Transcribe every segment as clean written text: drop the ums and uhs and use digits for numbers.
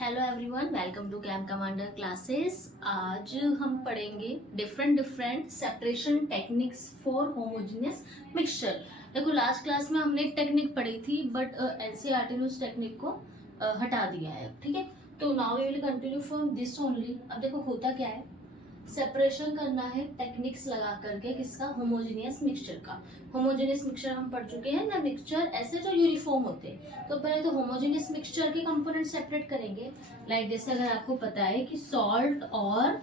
Hello everyone, welcome to Cam Commander classes. आज हम पढ़ेंगे different separation techniques for homogeneous mixture. देखो, last class में हमने एक टेक्निक पढ़ी थी, बट एनसीईआरटी ने उस टेक्निक को हटा दिया है। ठीक है, तो now we will continue from this only. अब देखो होता क्या है, सेपरेशन करना है टेक्निक्स लगा करके किसका, होमोजेनियस मिक्सचर का। होमोजेनियस मिक्सचर हम पढ़ चुके हैं ना, मिक्सचर ऐसे जो यूनिफॉर्म होते हैं। तो पहले तो होमोजेनियस मिक्सचर के कंपोनेंट सेपरेट करेंगे। लाइक जैसे अगर आपको पता है कि सॉल्ट और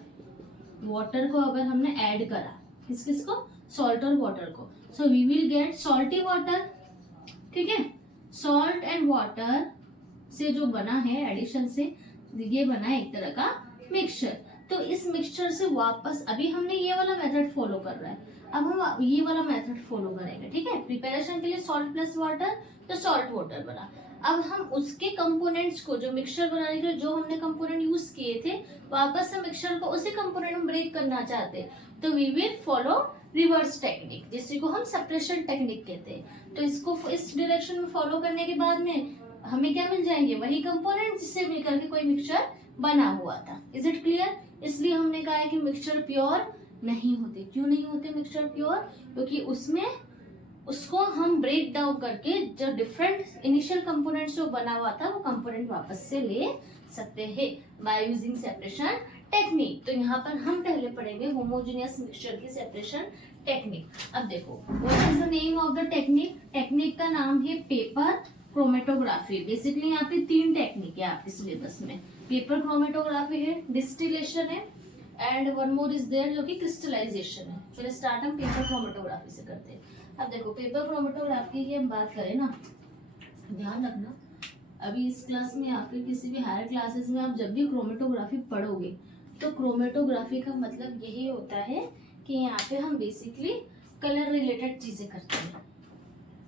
वाटर को अगर हमने ऐड करा, किस किस को, सॉल्ट और वाटर को, so we will get salty water. ठीक है, सॉल्ट एंड वाटर से जो बना है एडिशन से, ये बना है एक तरह का मिक्सचर। तो इस मिक्सचर से वापस अभी हमने ये वाला मेथड फॉलो कर रहा है, अब हम ये वाला मेथड फॉलो करेंगे। ठीक है, प्रिपरेशन के लिए सॉल्ट प्लस वाटर, तो सॉल्ट वाटर बना। अब हम उसके कंपोनेंट्स को, जो मिक्सचर बनाने के लिए जो हमने कंपोनेंट यूज किए थे, वापस हम मिक्सचर को उसी कंपोनेंट में ब्रेक करना चाहते हैं, तो we will follow reverse technique, जिसको हम सेपरेशन टेक्निक कहते हैं। तो इसको इस डायरेक्शन में फॉलो करने के बाद में हमें क्या मिल जाएंगे, वही कंपोनेंट जिससे मिलकर के कोई मिक्सचर बना हुआ था। Is it clear? इसलिए हमने कहा है कि मिक्सचर प्योर नहीं होते। क्यों नहीं होते मिक्सचर प्योर? क्योंकि उसमें उसको हम ब्रेक डाउन करके जो डिफरेंट इनिशियल कंपोनेंट्स जो बना हुआ था, वो कंपोनेंट वापस से ले सकते हैं बाय यूजिंग सेपरेशन टेक्निक। तो यहाँ पर हम पहले पढ़ेंगे होमोजेनियस मिक्सचर की सेपरेशन टेक्निक। अब देखो, what is the name of the technique? Technique का नाम है पेपर क्रोमेटोग्राफी। बेसिकली यहाँ पे 3 टेक्निक है आपके सिलेबस में। पेपर क्रोमेटोग्राफी है, डिस्टिलेशन है, and one more is there जो कि क्रिस्टलाइजेशन है। चलिए स्टार्ट हम पेपर क्रोमेटोग्राफी से करते हैं। अब देखो, पेपर क्रोमेटोग्राफी की हम बात करें ना, ध्यान रखना, अभी इस क्लास में या फिर किसी भी हायर क्लासेस में आप जब भी क्रोमेटोग्राफी पढ़ोगे, तो क्रोमेटोग्राफी का मतलब यही होता है कि यहाँ पे हम बेसिकली कलर रिलेटेड चीजें करते हैं।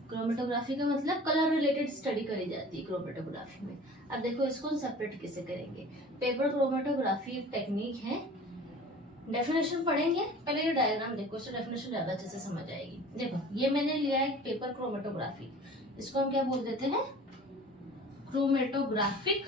क्रोमेटोग्राफी का मतलब कलर रिलेटेड स्टडी करी जाती है क्रोमेटोग्राफी में। अब देखो, इसको सेपरेट कैसे करेंगे। पेपर क्रोमेटोग्राफी एक टेक्निक है। डेफिनेशन पढ़ेंगे, पहले ये डायग्राम देखो, इससे डेफिनेशन ज्यादा अच्छे से समझ आएगी। देखो, ये मैंने लिया है पेपर क्रोमेटोग्राफी, इसको हम क्या बोल देते हैं, क्रोमेटोग्राफिक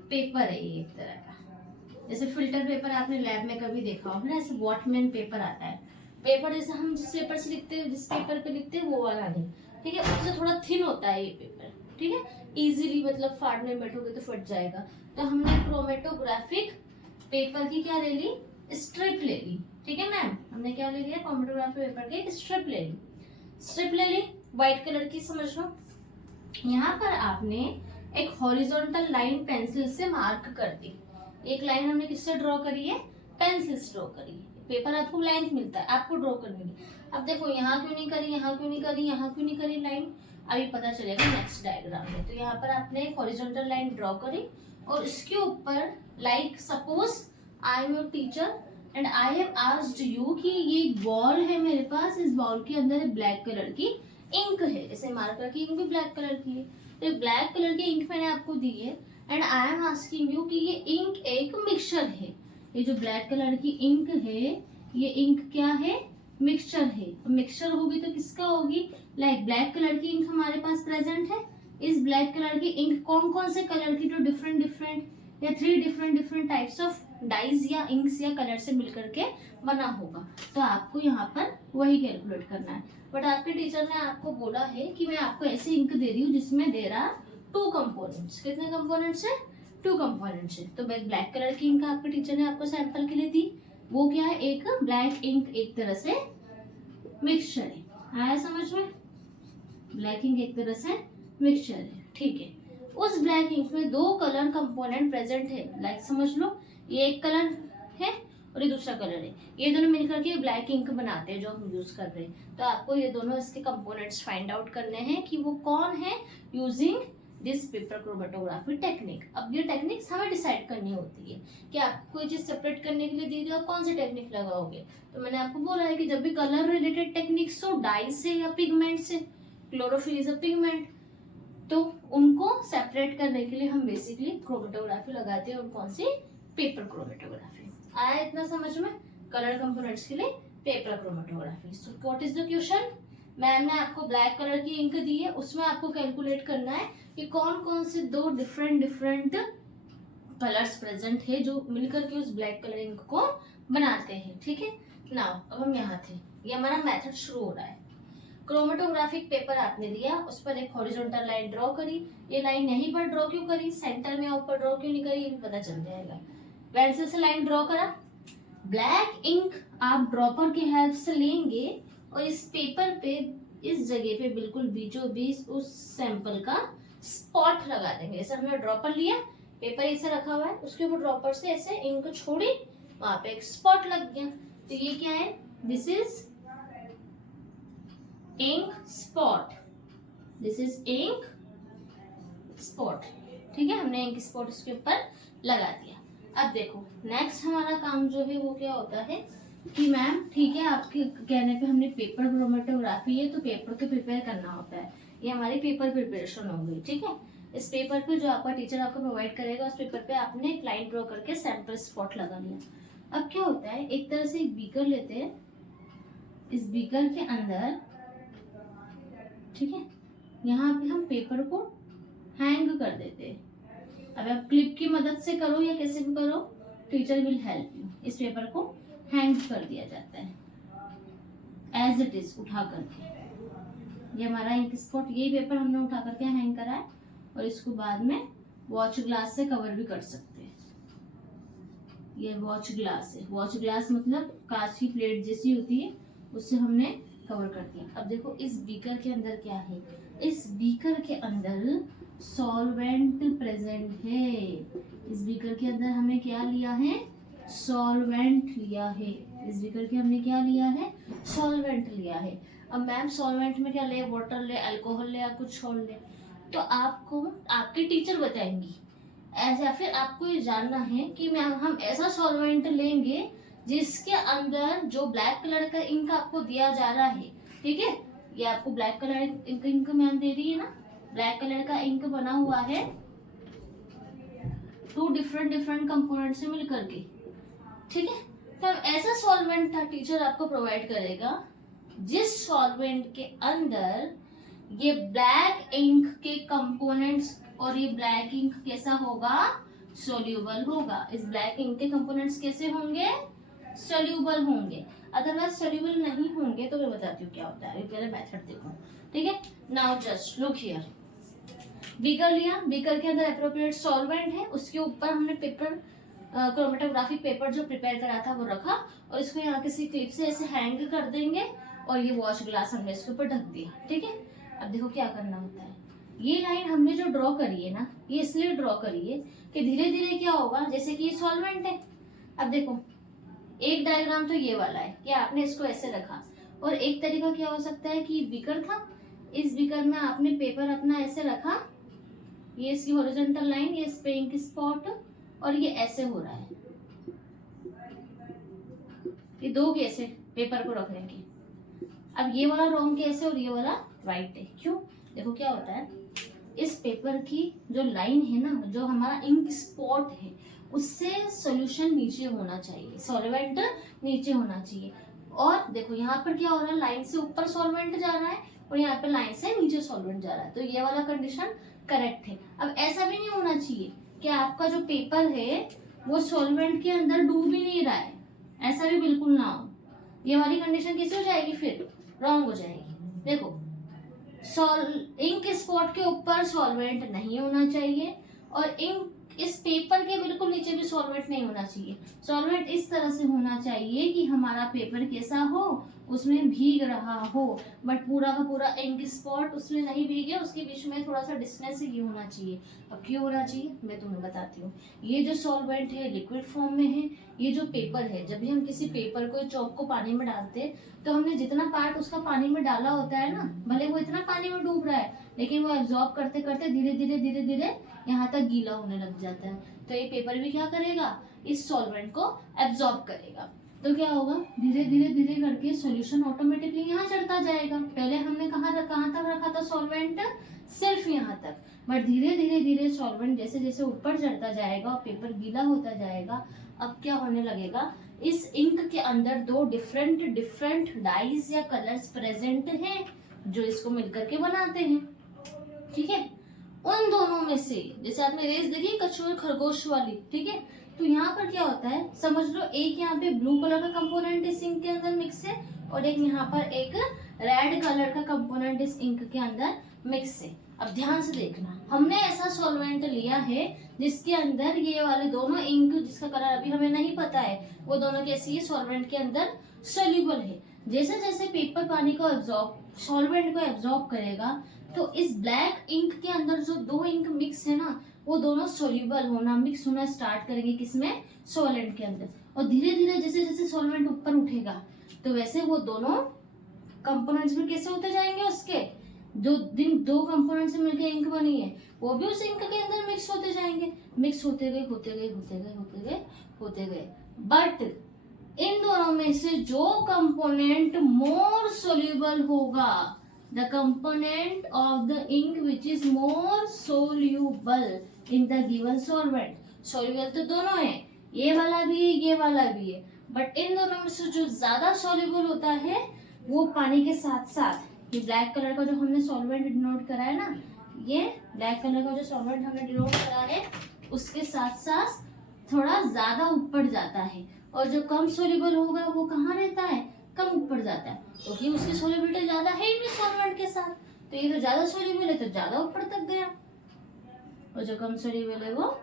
पेपर है ये एक तरह का। जैसे फिल्टर पेपर आपने लैब में कभी देखा होगा ना, ऐसे वॉटमैन पेपर आता है। पेपर जैसे हम जिस पेपर से लिखते हैं, जिस पेपर पे लिखते हैं, वो वाला नहीं। ठीक है, उससे थोड़ा थिन होता है ये पेपर। ठीक है, इजीली मतलब फाड़ने में बैठोगे तो फट जाएगा। तो हमने क्रोमेटोग्राफिक पेपर की क्या ले ली, स्ट्रिप ले ली। ठीक है मैम, हमने क्या ले लिया, क्रोमेटोग्राफी पेपर की स्ट्रिप ले ली। स्ट्रिप ले ली व्हाइट कलर की, समझ लो। यहाँ पर आपने एक हॉरिजॉन्टल लाइन पेंसिल से मार्क कर दी। एक लाइन हमने किससे ड्रॉ करी है, पेंसिल से ड्रॉ करी है। पेपर आपको लेंथ मिलता है, आपको ड्रॉ करने की। अब देखो, यहाँ क्यों नहीं करी, यहाँ क्यों नहीं करी, यहाँ क्यों नहीं करी लाइन, अभी पता चलेगा नेक्स्ट डायग्राम में। तो यहाँ पर आपने एक हॉरिजॉन्टल लाइन ड्रॉ करी, और इसके ऊपर like suppose I am your teacher and I have asked you कि ये बॉल है मेरे पास, इस बॉल के अंदर ब्लैक कलर की इंक है। जैसे मार्कर की इंक भी ब्लैक कलर की है, तो ब्लैक कलर की इंक मैंने आपको दी है, and I am asking you कि ये इंक एक मिक्सचर है। ये जो ब्लैक कलर की इंक है, ये इंक क्या है, मिक्सचर है। मिक्सचर होगी तो किसका होगी, लाइक ब्लैक कलर की इंक हमारे पास प्रेजेंट है। इस ब्लैक कलर की इंक कौन कौन से कलर की, जो डिफरेंट या 3 डिफरेंट टाइप्स ऑफ डाइज या इंक्स या कलर से मिलकर के बना होगा। तो आपको यहाँ पर वही कैलकुलेट करना है। बट आपके टीचर ने आपको बोला है कि मैं आपको ऐसी इंक दे रही हूँ जिसमें दे रहा 2 कंपोनेंट्स। कितने कंपोनेंट्स है, 2 कंपोनेंट्स है। तो ब्लैक कलर की इंक आपके टीचर ने आपको सैंपल के लिए दी, वो क्या है, एक ब्लैक इंक, एक तरह से मिक्सचर है। आया समझ में? ब्लैक इंक एक तरह से मिक्सचर है। ठीक है, उस ब्लैक इंक में 2 कलर कंपोनेंट प्रेजेंट है। लाइक समझ लो, ये एक कलर है और ये दूसरा कलर है। ये दोनों मिलकर के ब्लैक इंक बनाते हैं जो हम यूज कर रहे हैं। तो आपको ये दोनों इसके कंपोनेंट्स फाइंड आउट करने हैं कि वो कौन है, using this paper chromatography technique. अब ये टेक्निक्स हमें डिसाइड करनी होती है कि आपको कोई चीज सेपरेट करने के लिए दी आप कौन सी टेक्निक लगाओगे। तो मैंने आपको बोला है कि जब भी कलर रिलेटेड टेक्निक्स हो, डाई से या पिगमेंट से, क्लोरोफिल इज अ पिगमेंट, तो उनको सेपरेट करने के लिए हम बेसिकली क्रोमेटोग्राफी लगाते हैं। और कौन सी, पेपर क्रोमेटोग्राफी। आया इतना समझ में? कलर कंपोनेंट्स के लिए paper chromatography. So what is the question, ma'am ने आपको ब्लैक कलर की इंक दी है, उसमें आपको कैलकुलेट करना है कि कौन कौन से दो डिफरेंट डिफरेंट कलर्स प्रेजेंट है जो मिलकर के उस ब्लैक कलर इंक को बनाते हैं। ठीक है, नाउ अब हम यहाँ थे, ये हमारा मेथड शुरू हो रहा है। क्रोमेटोग्राफिक पेपर आपने दिया, उस पर एक हॉरिजॉन्टल लाइन ड्रॉ करी। ये लाइन यहीं पर ड्रॉ क्यों करी, सेंटर में ऊपर ड्रॉ क्यों नहीं करी, ये भी पता चल जाएगा। पेंसिल से लाइन ड्रॉ करा, ब्लैक इंक आप ड्रॉपर की हेल्प से लेंगे और इस पेपर पे इस जगह पे बिल्कुल बीचों बीच उस सैंपल का स्पॉट लगा देंगे। जैसे हमने ड्रॉपर लिया, पेपर ऐसे रखा हुआ है, उसके ऊपर ड्रॉपर से ऐसे इंक छोड़ी, वहां पे एक स्पॉट लग गया। तो ये क्या है, this is ink spot, this is ink spot. ठीक है, हमने इंक स्पॉट इसके ऊपर लगा दिया। अब देखो नेक्स्ट हमारा काम जो है वो क्या होता है कि मैम ठीक है, आपके कहने पे हमने पेपर क्रोमेटोग्राफी है तो पेपर तो प्रिपेयर करना होता है, ये हमारी पेपर प्रिपरेशन हो गई। ठीक है, इस पेपर पे जो आपका टीचर आपको प्रोवाइड करेगा उस पेपर पे आपने एक लाइन ड्रॉ करके सैंपल स्पॉट लगा लिया। अब क्या होता है, एक तरह से एक बीकर लेते हैं, इस बीकर के अंदर ठीक है यहाँ पे हम पेपर को हैंग कर देते हैं। अब आप क्लिप की मदद से करो या कैसे भी करो, टीचर विल हेल्प यू। इस पेपर को हैंग कर दिया जाता है एज इट इज, उठा करके। ये हमारा इंक स्पॉट, यही पेपर हमने उठा करके हैंग करा है और इसको बाद में वॉच ग्लास से कवर भी कर सकते हैं। ये वॉच ग्लास है, वॉच ग्लास मतलब कांच की प्लेट जैसी होती है, उससे हमने कवर कर दिया। अब देखो इस बीकर के अंदर क्या है, इस बीकर के अंदर सॉल्वेंट प्रेजेंट है। इस बीकर के अंदर हमने क्या लिया है, सॉल्वेंट लिया है। इस बीकर के हमने क्या लिया है, सॉल्वेंट लिया है। अब मैम सॉल्वेंट में क्या ले, वाटर ले, अल्कोहल ले या कुछ छोड़ ले, तो आपको आपके टीचर बताएंगी। ऐसा फिर आपको ये जानना है कि मैम हम ऐसा सॉल्वेंट लेंगे जिसके अंदर जो ब्लैक कलर का इंक आपको दिया जा रहा है। ठीक है, ये आपको ब्लैक कलर इंक मैम दे रही है ना, ब्लैक कलर का इंक बना हुआ है टू डिफरेंट डिफरेंट कंपोनेंट से मिलकर के। ठीक है, तो ऐसा सॉल्वेंट टीचर आपको प्रोवाइड करेगा जिस सॉल्वेंट के अंदर ये ब्लैक इंक के कंपोनेंट्स, और ये ब्लैक इंक कैसा होगा, सोल्यूबल होगा। इस ब्लैक इंक के कंपोनेंट्स कैसे होंगे, सोल्यूबल होंगे। अदरवाइज सोल्यूबल नहीं होंगे तो मैं बताती हूँ क्या होता है। पहले मेथड देखो। ठीक है, now just look here, beaker लिया, बीकर के अंदर एप्रोप्रिएट सॉल्वेंट है, उसके ऊपर हमने पेपर क्रोमेटोग्राफिक पेपर जो प्रिपेयर करा था वो रखा और इसको यहाँ किसी क्लिप से ऐसे हैंग कर देंगे और ये वॉश ग्लास हमने इसके ऊपर ढक दिया। ठीक है, अब देखो क्या करना होता है, ये लाइन हमने जो ड्रॉ करी है ना, ये इसलिए ड्रॉ करी है कि धीरे धीरे क्या होगा, जैसे कि ये सॉल्वेंट है। अब देखो एक डायग्राम तो ये वाला है कि आपने इसको ऐसे रखा, और एक तरीका क्या हो सकता है कि बीकर था, इस बीकर में आपने पेपर अपना ऐसे रखा, ये इसकी हॉरिजॉन्टल लाइन, ये इस पे इंक स्पॉट, और ये ऐसे हो रहा है। ये दो केस है पेपर को रखने के। अब ये वाला रॉन्ग केस है और ये वाला राइट है। क्यों, देखो क्या होता है, इस पेपर की जो लाइन है ना, जो हमारा इंक स्पॉट है, उससे सॉल्यूशन नीचे होना चाहिए, सॉल्वेंट नीचे होना चाहिए। और देखो यहाँ पर क्या हो रहा है, लाइन से ऊपर सॉल्वेंट जा रहा है और यहाँ पे लाइन से नीचे सॉल्वेंट जा रहा है, तो ये वाला कंडीशन करेक्ट है। अब ऐसा भी नहीं होना चाहिए कि आपका जो पेपर है वो सॉल्वेंट के अंदर डूब ही नहीं रहा है, ऐसा भी बिल्कुल ना हो। ये वाली कंडीशन कैसे हो जाएगी, फिर रॉन्ग हो जाएगी। देखो इंक स्पॉट के ऊपर सॉल्वेंट नहीं होना चाहिए और इंक इस पेपर के बिल्कुल नीचे भी सॉल्वेंट नहीं होना चाहिए। सॉल्वेंट इस तरह से होना चाहिए कि हमारा पेपर कैसा हो, उसमें भीग रहा हो, बट पूरा का पूरा इंक स्पॉट उसमें नहीं भीगे, उसके बीच में थोड़ा सा डिस्टेंस ये होना चाहिए। अब क्यों होना चाहिए मैं तुम्हें बताती हूँ। ये जो सॉल्वेंट है लिक्विड फॉर्म में है, ये जो पेपर है, जब भी हम किसी पेपर को, चौक को पानी में डालते हैं तो हमने जितना पार्ट उसका पानी में डाला होता है ना, भले वो इतना पानी में डूब रहा है, लेकिन वो एब्जॉर्ब करते करते धीरे धीरे यहाँ तक गीला होने लग जाता है। तो ये पेपर भी क्या करेगा, इस सॉल्वेंट को एब्जॉर्ब करेगा। तो क्या होगा, धीरे धीरे करके सॉल्यूशन ऑटोमेटिकली यहाँ चढ़ता जाएगा। पहले हमने कहाँ तक रखा था सॉल्वेंट, सिर्फ यहाँ तक, बट धीरे धीरे सॉल्वेंट जैसे जैसे ऊपर चढ़ता जाएगा और पेपर गीला होता जाएगा, अब क्या होने लगेगा, इस इंक के अंदर दो डिफरेंट डाइज या कलर्स प्रेजेंट हैं जो इसको मिलकर के बनाते हैं, ठीक है। उन दोनों में से जैसे आपने रेस देखी कछुए खरगोश वाली, ठीक है, तो यहाँ पर क्या होता है समझ लो, एक यहाँ पे ब्लू कलर का कंपोनेंट इस इंक के अंदर मिक्स है और एक यहाँ पर एक रेड कलर का कंपोनेंट इस इंक के अंदर मिक्स है। अब ध्यान से देखना, हमने ऐसा सॉल्वेंट लिया है जिसके अंदर ये वाले दोनों इंक, जिसका कलर अभी हमें नहीं पता है, वो दोनों कैसी है, सॉल्वेंट के अंदर सोल्यूबल है। जैसे जैसे पेपर पानी को सॉल्वेंट को एब्जॉर्ब करेगा तो इस ब्लैक इंक के अंदर जो दो इंक मिक्स है ना, वो दोनों सोल्यूबल होना, मिक्स होना स्टार्ट करेंगे किसमें, सॉल्वेंट के अंदर। और धीरे धीरे जैसे जैसे सॉल्वेंट ऊपर उठेगा तो वैसे वो दोनों कंपोनेंट्स भी कैसे होते जाएंगे, उसके दो कंपोनेंट से मिलकर इंक बनी है वो भी उस इंक के अंदर मिक्स होते जाएंगे, मिक्स होते गए होते गए होते गए होते गए होते गए। बट इन दोनों में से जो कंपोनेंट मोर सोल्यूबल होगा, the component of the ink which is more soluble in the given solvent, soluble तो दोनों है, ये वाला भी है ये वाला भी है, बट इन दोनों में से जो ज्यादा सोल्यूबल होता है वो पानी के साथ साथ, ये ब्लैक कलर का जो हमने सॉल्वेंट डिनोट करा है ना, ये ब्लैक कलर का जो सॉल्वेंट हमने डिनोट करा है उसके साथ साथ थोड़ा ज्यादा ऊपर जाता है, और जो कम सोल्यूबल होगा वो कहाँ रहता है, कम ऊपर जाता है, क्योंकि उसकी सोल्यूबिलिटी ज्यादा है ही नहीं सॉल्वेंट के साथ, तो ये तो ज्यादा सोल्यूबल है तो ज्यादा ऊपर तक गया, और जो कम सोल्यूबल है वो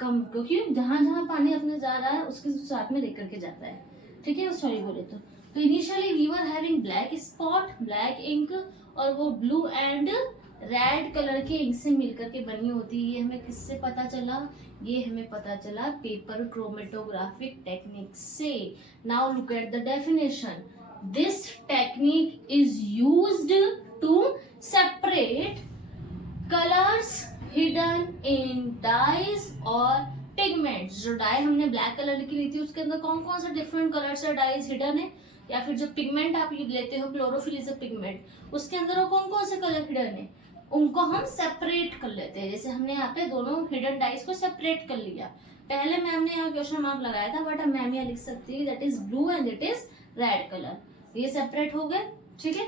कम, क्योंकि जहां जहां पानी अपने जा रहा है उसके साथ में लेकर के जाता है, ठीक है, वो सोल्यूबल है। तो initially we were having black spot, black ink, और वो ब्लू एंड रेड कलर के इंक से मिलकर के बनी होती है। ये हमें किससे पता चला, ये हमें पता चला पेपर क्रोमेटोग्राफिक टेक्निक से। Now look at the definition, this technique is used to separate colours hidden in dyes और पिगमेंट्स। जो डाई हमने ब्लैक कलर की ली थी उसके अंदर कौन कौन सा डिफरेंट कलर से डाइज हिडन है, या फिर जो पिगमेंट आप लेते हो क्लोरोफिल इज अ पिगमेंट, उसके अंदर वो कौन कौन से कलर हिडन है, उनको हम सेपरेट कर लेते हैं। जैसे हमने यहाँ पे दोनों हिडन डाइज को सेपरेट कर लिया, पहले मैम ने यहाँ क्वेश्चन मार्क लगाया था, बट अब मैम यहाँ लिख सकती है that is blue and that is red colour, ये सेपरेट हो गए, ठीक है।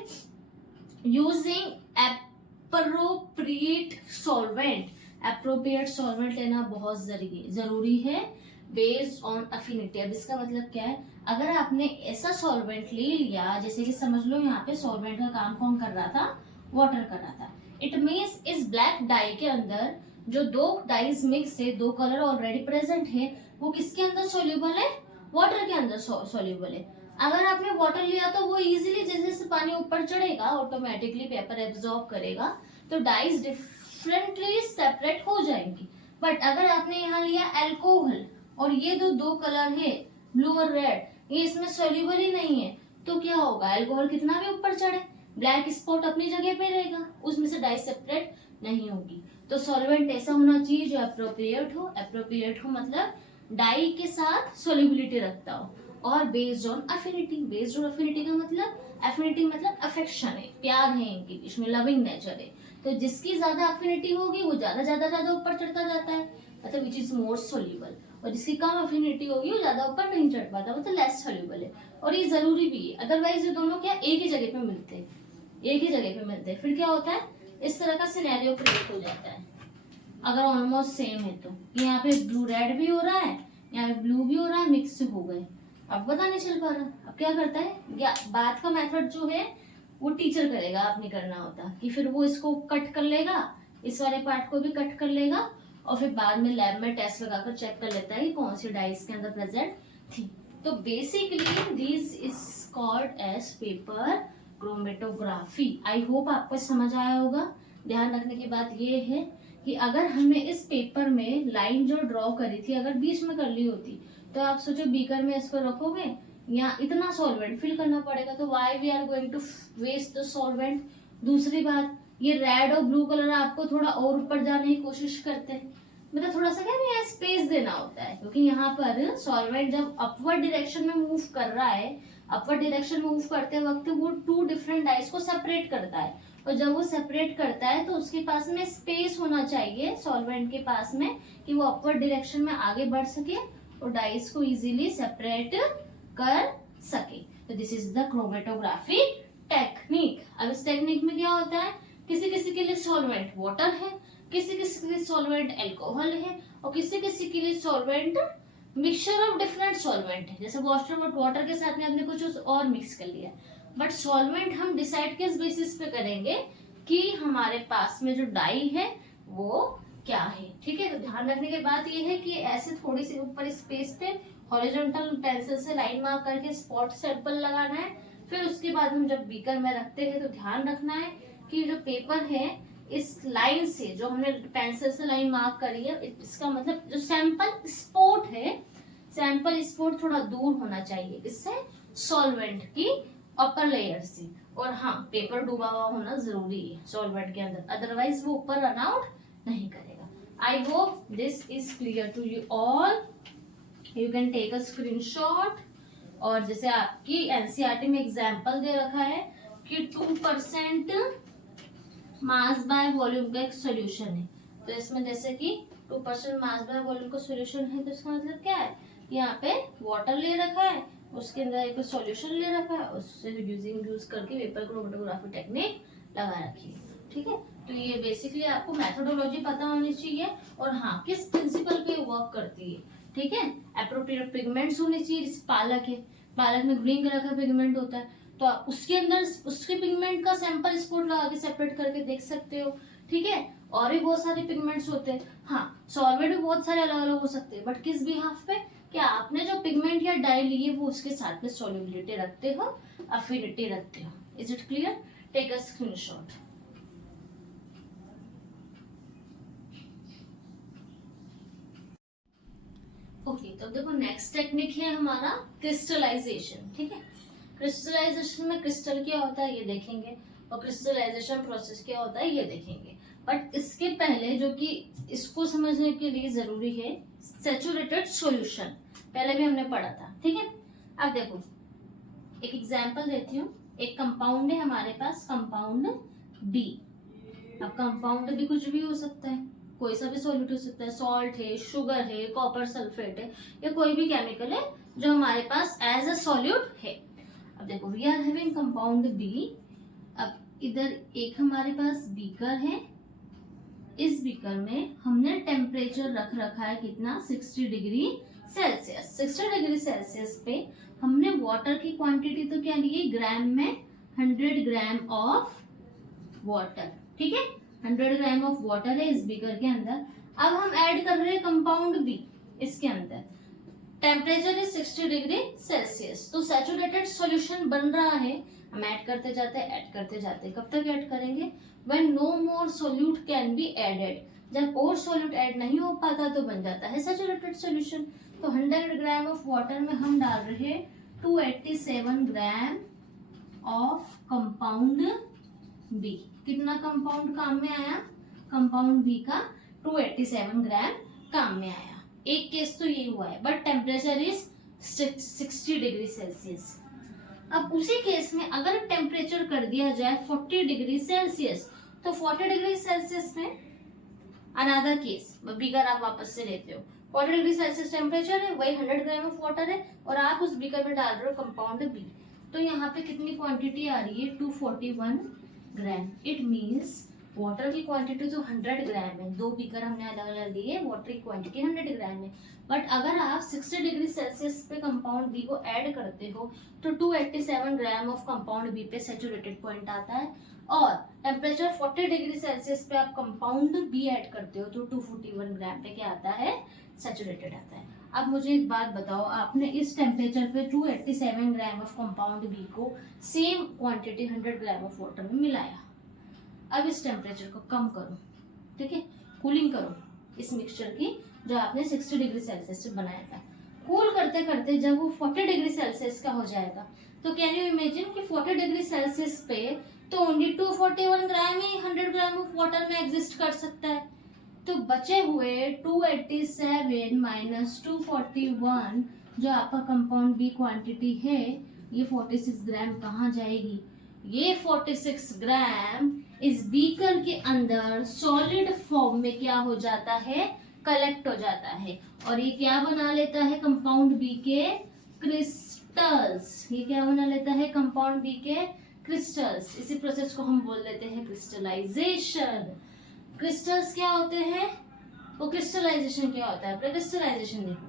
Using appropriate solvent, appropriate solvent लेना बहुत जरूरी है बेस्ड ऑन अफिनिटी। अब इसका मतलब क्या है, अगर आपने ऐसा सॉल्वेंट ले लिया, जैसे कि समझ लो यहाँ पे सॉल्वेंट का काम कौन कर रहा था, वाटर कर रहा था, इट मीन्स इस ब्लैक डाई के अंदर जो दो डाइज मिक्स है, दो कलर ऑलरेडी प्रेजेंट है, वो किसके अंदर सोल्यूबल है, वाटर के अंदर सोल्यूबल है। अगर आपने वाटर लिया तो वो इजीली जैसे जैसे पानी ऊपर चढ़ेगा ऑटोमेटिकली पेपर एब्जॉर्ब करेगा, तो डाइज डिफरेंटली सेपरेट हो जाएंगी। बट अगर आपने यहाँ लिया अल्कोहल और ये दो कलर है ब्लू और रेड, ये इसमें सोल्यूबल ही नहीं है, तो क्या होगा, अल्कोहल कितना भी ऊपर चढ़े ब्लैक स्पॉट अपनी जगह पे रहेगा, उसमें से डाई सेपरेट नहीं होगी। तो सॉल्वेंट ऐसा होना चाहिए जो अप्रोप्रिएट हो, अप्रोप्रिएट हो मतलब डाई के साथ सोल्यूबिलिटी रखता हो, और based on affinity, based on affinity का मतलब, अफिनिटी मतलब अफेक्शन है, प्यार है इनके बीच में, लविंग नेचर है, तो जिसकी ज्यादा अफिनिटी होगी वो ज्यादा ऊपर चढ़ता जाता है, मतलब विच इज मोर सोल्यूबल, और जिसकी कम अफिनिटी होगी वो ज्यादा ऊपर नहीं चढ़ पाता, मतलब लेस सोल्यूबल है। और ये जरूरी भी है, अदरवाइज ये दोनों क्या एक ही जगह पे मिलते हैं, एक ही जगह पे मिलते हैं, फिर क्या होता है, इस तरह का सिनेरियो क्रिएट हो जाता है। अगर ऑलमोस्ट सेम है तो यहाँ पे ब्लू रेड भी हो रहा है, यहाँ पे ब्लू भी हो रहा है, मिक्स हो गए, अब पता नहीं चल पा रहा। अब क्या करता है, या बात का मेथड जो है वो टीचर करेगा, आप नहीं करना होता, कि फिर वो इसको कट कर लेगा, इस वाले पार्ट को भी कट कर लेगा, और फिर बाद में लैब में टेस्ट लगाकर चेक कर लेता है कि कौन सी डाइस के अंदर प्रेजेंट थी। तो basically this is called as paper chromatography. I hope आपको समझ आया होगा। ध्यान रखने की बात ये है कि अगर हमने इस पेपर में लाइन जो ड्रॉ करी थी अगर बीच में कर ली होती, तो आप सोचो बीकर में इसको रखोगे, यहाँ इतना सॉल्वेंट फिल करना पड़ेगा, तो why we are going to waste the solvent. दूसरी बात, ये रेड और ब्लू कलर आपको थोड़ा और ऊपर जाने की कोशिश करते हैं, मतलब थोड़ा सा क्या यहाँ स्पेस देना होता है, क्योंकि यहाँ पर सॉल्वेंट जब अपवर्ड डायरेक्शन में मूव कर रहा है, अपवर्ड डायरेक्शन में मूव करते वक्त वो टू डिफरेंट डाइस को सेपरेट करता है, और जब वो सेपरेट करता है तो उसके पास में स्पेस होना चाहिए सॉल्वेंट के पास में, कि वो अपवर्ड डायरेक्शन में आगे बढ़ सके और डाइस को इजीली सेपरेट कर सके। तो this is the chromatography technique. अब इस टेक्निक में क्या होता है, किसी किसी के लिए सॉल्वेंट वाटर है, किसी किसी के लिए सॉल्वेंट अल्कोहल है, और किसी किसी के लिए solvent mixture of different solvent है। जैसे वाटर के साथ में हमने कुछ और मिक्स कर लिया, बट सॉल्वेंट हम डिसाइड किस बेसिस पे करेंगे कि हमारे पास में जो डाई है वो क्या है। ठीक है, तो ध्यान रखने की बात ये है कि ऐसे थोड़ी सी ऊपर स्पेस पे हॉरिजॉन्टल पेंसिल से लाइन मार्क करके स्पॉट सैंपल लगाना है। फिर उसके बाद हम जब बीकर में रखते हैं तो ध्यान रखना है कि जो पेपर है इस लाइन से, जो हमने पेंसिल से लाइन मार्क करी है, इसका मतलब जो सैंपल स्पॉट है, सैंपल स्पॉट थोड़ा दूर होना चाहिए, इससे सॉल्वेंट की अपर लेयर से। और हाँ, पेपर डूबा हुआ होना जरूरी है सॉल्वेंट के अंदर, अदरवाइज वो ऊपर रन आउट नहीं करेगा। I hope this is clear to you all. You can take a screenshot. और जैसे आपकी एनसीईआरटी में एग्जाम्पल दे रखा है कि 2% मास बाय वॉल्यूम का एक सोल्यूशन है, तो इसमें जैसे कि 2% मास बाय वॉल्यूम का सोल्यूशन है, तो इसका मतलब क्या है, यहाँ पे वाटर ले रखा है, उसके अंदर एक सॉल्यूशन ले रखा है, उससे यूज करके वेपर क्रोमेटोग्राफी टेक्निक लगा रखी है। ठीक है, तो ये बेसिकली आपको मेथोडोलॉजी पता होनी चाहिए, और हाँ, किस प्रिंसिपल पे वर्क करती है। ठीक है, एप्रोप्रिएट पिगमेंट्स होने चाहिए। जैसे पालक है, पालक में ग्रीन कलर का पिगमेंट होता है, तो आप उसके अंदर उसके पिगमेंट का सैंपल स्पॉट लगा के सेपरेट करके देख सकते हो। ठीक है, और भी बहुत सारे पिगमेंट्स होते हैं। हाँ, सॉल्वेंट भी बहुत सारे अलग अलग हो सकते हैं, बट किस बिहाफ पे, क्या आपने जो पिगमेंट या डाई ली है वो उसके साथ में सॉल्युबिलिटी रखते हो, अफिनिटी रखते हो। Is it clear? Take a screenshot. Okay, तो देखो नेक्स्ट टेक्निक है हमारा क्रिस्टलाइजेशन। ठीक है, क्रिस्टलाइजेशन में क्रिस्टल क्या होता है ये देखेंगे, और क्रिस्टलाइजेशन प्रोसेस क्या होता है ये देखेंगे। बट इसके पहले जो कि इसको समझने के लिए जरूरी है सैचुरेटेड सॉल्यूशन, पहले भी हमने पढ़ा था। ठीक है, अब देखो एक एग्जांपल देती हूँ। एक कंपाउंड है हमारे पास, कंपाउंड बी। अब कंपाउंड भी कुछ भी हो सकता है, कोई सा भी सॉल्यूट हो सकता है, सॉल्ट है, शुगर है, कॉपर सल्फेट है, या कोई भी केमिकल है जो हमारे पास एज अ सॉल्यूट है। अब देखो we are having compound B. अब इधर एक हमारे पास बीकर है, इस बीकर में हमने टेम्परेचर रख रखा है कितना, 60 डिग्री सेल्सियस। 60 डिग्री सेल्सियस पे हमने वाटर की क्वांटिटी तो क्या ली, ग्राम में 100 ग्राम ऑफ वाटर। ठीक है, 100 ग्राम ऑफ वाटर है इस बीकर के अंदर। अब हम ऐड कर रहे हैं कंपाउंड बी इसके अंदर, टेम्परेचर इज 60 डिग्री सेल्सियस, तो सैचुरेटेड सॉल्यूशन बन रहा है। हम ऐड करते जाते हैं, ऐड करते जाते हैं, कब तक ऐड करेंगे, when no more solute can be added, जब और सोल्यूट ऐड नहीं हो पाता तो बन जाता है सैचुरेटेड सॉल्यूशन। तो 100 ग्राम ऑफ वाटर में हम डाल रहे हैं 287 ग्राम ऑफ कंपाउंड बी। कितना कंपाउंड काम में आया, कंपाउंड बी का 287 ग्राम काम में आया। एक केस तो ये हुआ है, but temperature is 60 degree Celsius. अब उसी केस में अगर टेम्परेचर कर दिया जाए 40 डिग्री सेल्सियस, तो 40 डिग्री सेल्सियस में अनदर केस, बीकर आप वापस से लेते हो, 40 डिग्री सेल्सियस टेम्परेचर है, वही 100 ग्राम ऑफ वाटर है, और आप उस बीकर में डाल रहे हो कंपाउंड बी। तो यहाँ पे कितनी क्वांटिटी आ रही है, 241 ग्राम। इट मीन्स वाटर की क्वांटिटी तो 100 ग्राम है, दो बीकर हमने अलग अलग लिए, वाटर की क्वांटिटी 100 ग्राम है। बट अगर आप 60 डिग्री सेल्सियस पे कंपाउंड बी को ऐड करते हो तो 287 ग्राम ऑफ कंपाउंड बी पे सैचुरेटेड पॉइंट आता है, और टेम्परेचर 40 डिग्री सेल्सियस पे आप कंपाउंड बी ऐड करते हो तो 241 ग्राम पे क्या आता है, सैचुरेटेड आता है। अब मुझे एक बात बताओ, आपने इस टेम्परेचर पे 287 ग्राम ऑफ कंपाउंड बी को same quantity 100 gram of water में मिलाया। अब इस टेम्परेचर को कम करो, ठीक है, कूलिंग करो इस मिक्सचर की जो आपने 60 डिग्री सेल्सियस से बनाया था। कूल करते करते जब वो 40 डिग्री सेल्सियस का हो जाएगा, तो कैन यू इमेजिन कि 40 डिग्री सेल्सियस पे तो only 241 gram he 100 gram of water में एग्जिस्ट कर सकता है। तो बचे हुए 287 माइनस 241 जो आपका कंपाउंड बी क्वांटिटी है, ये 46 ग्राम कहाँ जाएगी, ये 46 ग्राम इस बीकर के अंदर सॉलिड फॉर्म में क्या हो जाता है, कलेक्ट हो जाता है, और ये क्या बना लेता है, कंपाउंड बी के क्रिस्टल्स। ये क्या बना लेता है, कंपाउंड बी के क्रिस्टल्स। इसी प्रोसेस को हम बोल देते हैं क्रिस्टलाइजेशन। क्रिस्टल्स क्या होते हैं, वो क्रिस्टलाइजेशन क्या होता है, क्रिस्टलाइजेशन देखो,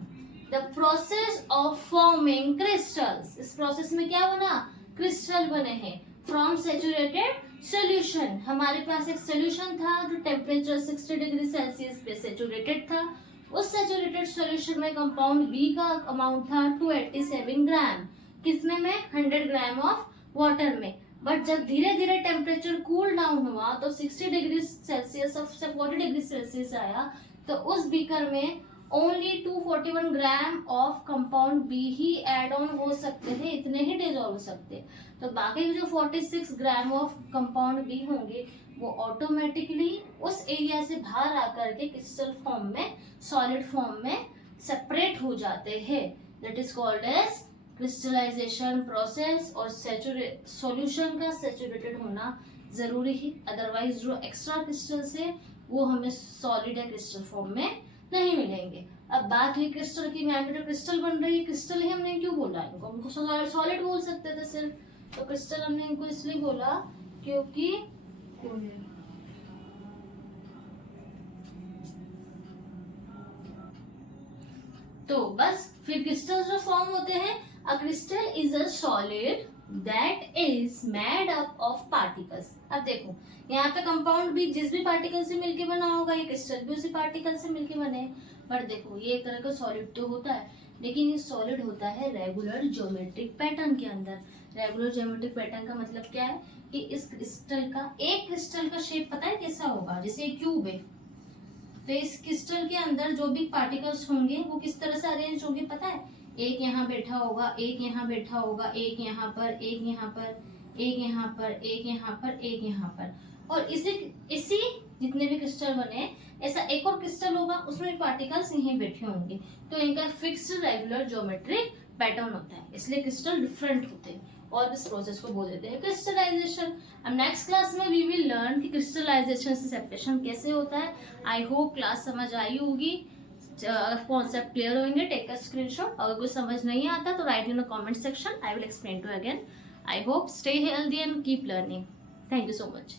the process of forming crystals. इस प्रोसेस में क्या बना, क्रिस्टल बने हैं फ्रॉम सेचुरेटेड सोल्यूशन। हमारे पास एक सोल्यूशन था जो टेम्परेचर 60 डिग्री सेल्सियस पे सेचुरेटेड था। उस सेचुरेटेड सोल्यूशन में कंपाउंड बी का अमाउंट था 287 ग्राम, किसमें में 100 ग्राम ऑफ वाटर में। बट जब धीरे धीरे टेम्परेचर कूल डाउन हुआ तो 60 डिग्री सेल्सियस से 40 डिग्री सेल्सियस आया, तो उस बीकर में only 241 gram of compound B ही एड ऑन हो सकते हैं, इतने ही डिजोल्व हो सकते हैं। तो बाकी जो 46 ग्राम ऑफ कंपाउंड बी होंगे वो ऑटोमेटिकली उस एरिया से बाहर आकर के क्रिस्टल फॉर्म में, सॉलिड फॉर्म में सेपरेट हो जाते हैं। That is called as crystallization process. और सॉल्यूशन का सेचुरेटेड होना जरूरी है, अदरवाइज जो एक्स्ट्रा क्रिस्टल्स है वो हमें सॉलिड या क्रिस्टल फॉर्म में नहीं मिलेंगे। अब बात हुई क्रिस्टल की, मैम जो क्रिस्टल बन रही है क्रिस्टल ही हमने क्यों बोला इनको, हमको सॉलिड बोल सकते थे सिर्फ, तो क्रिस्टल हमने इनको इसलिए बोला क्योंकि तो बस फिर क्रिस्टल जो फॉर्म होते हैं, a crystal is a solid that is made up of particles. अब देखो यहाँ पे कंपाउंड भी जिस भी पार्टिकल से मिलके बना होगा, ये क्रिस्टल भी उसी पार्टिकल से मिलके बने। पर देखो ये एक तरह का सॉलिड तो होता है, लेकिन ये सॉलिड होता है रेगुलर ज्योमेट्रिक पैटर्न के अंदर। रेगुलर ज्योमेट्रिक पैटर्न का मतलब क्या है कि इस क्रिस्टल का, एक क्रिस्टल का शेप पता है कैसा होगा, जैसे क्यूब है, तो इस क्रिस्टल के अंदर जो भी पार्टिकल्स होंगे वो किस तरह से अरेंज होंगे पता है, एक यहाँ बैठा होगा, एक यहाँ बैठा होगा, एक यहाँ पर, एक यहाँ पर, एक यहाँ पर, एक यहाँ पर, एक यहाँ पर। और इसी जितने भी क्रिस्टल बने ऐसा एक और क्रिस्टल होगा, उसमें पार्टिकल्स यहीं बैठे होंगे, तो इनका फिक्स्ड रेगुलर ज्योमेट्रिक पैटर्न होता है, इसलिए क्रिस्टल डिफरेंट होते हैं और इस प्रोसेस को बोल देते हैं क्रिस्टलाइजेशन। अब नेक्स्ट क्लास में वी विल लर्न कि क्रिस्टलाइजेशन से सेपरेशन कैसे होता है। आई होप क्लास समझ आई होगी, कॉन्सेप्ट क्लियर होंगे। टेक अ स्क्रीनशॉट, अगर कुछ समझ नहीं आता तो write in the comment section, I will explain to again. I hope stay healthy and keep learning. Thank you so much.